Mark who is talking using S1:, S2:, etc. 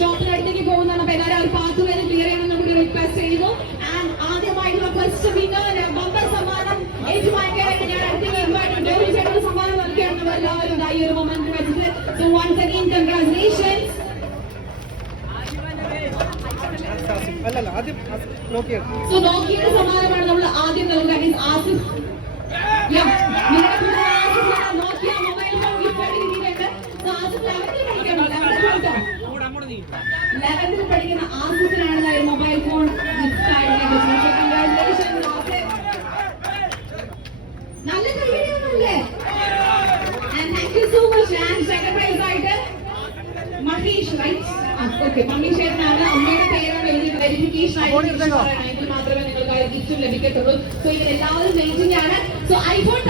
S1: ഷോപ്പിനടുത്തേക്ക് പോകുന്നതാണ്. അപ്പൊ എല്ലാവരും ഒരു പാത്ത് പേര് ക്ലിയർ ചെയ്യണം നമുക്ക് റിക്വസ്റ്റ് ചെയ്തു. ആൻഡ് ആദ്യമായിട്ടുള്ള ഫസ്റ്റ് വിന്നർ ബമ്പർ സമ്മാനം ഏറ്റുവാങ്ങിക്കാനായിട്ട് ഞാൻ അടുത്തേക്ക് സമ്മാനം നൽകുകയാണ് നമ്മൾ എല്ലാവരും ഒരു മൊമെന്റ് വെച്ചിട്ട്. സോ വൺസ് അഗൈൻ കൺഗ്രാറ്റുലേഷൻസ്
S2: അല്ലല്ല ആദ്യം
S1: സോ നോക്കിയുടെ സമ്മാനമാണ് നമ്മൾ ആദ്യം നൽകുക. That Asif. Nokia mobile phone കിട്ടിയിട്ടുണ്ട് സോ ആസിഫ് ലെവൻത്തിൽ പഠിക്കണോ. ലെവൻത്തിൽ പഠിക്കുന്ന ആസിഫിനാണ് മൊബൈൽ ഫോൺ നല്ല and thank you so much and second prize ആയിട്ട് മഹേഷ് റൈറ്റ് ഓക്കെ മമ്മി ചേട്ടനാണ് അമ്മയുടെ പേരാണ് ആയിട്ട് മാത്രമേ നിങ്ങൾക്ക് ഗിഫ്റ്റും ലഭിക്കത്തുള്ളൂ. സോ ഇവർ എല്ലാവരും വെയിറ്റിംഗ് ആണ്. So iPhone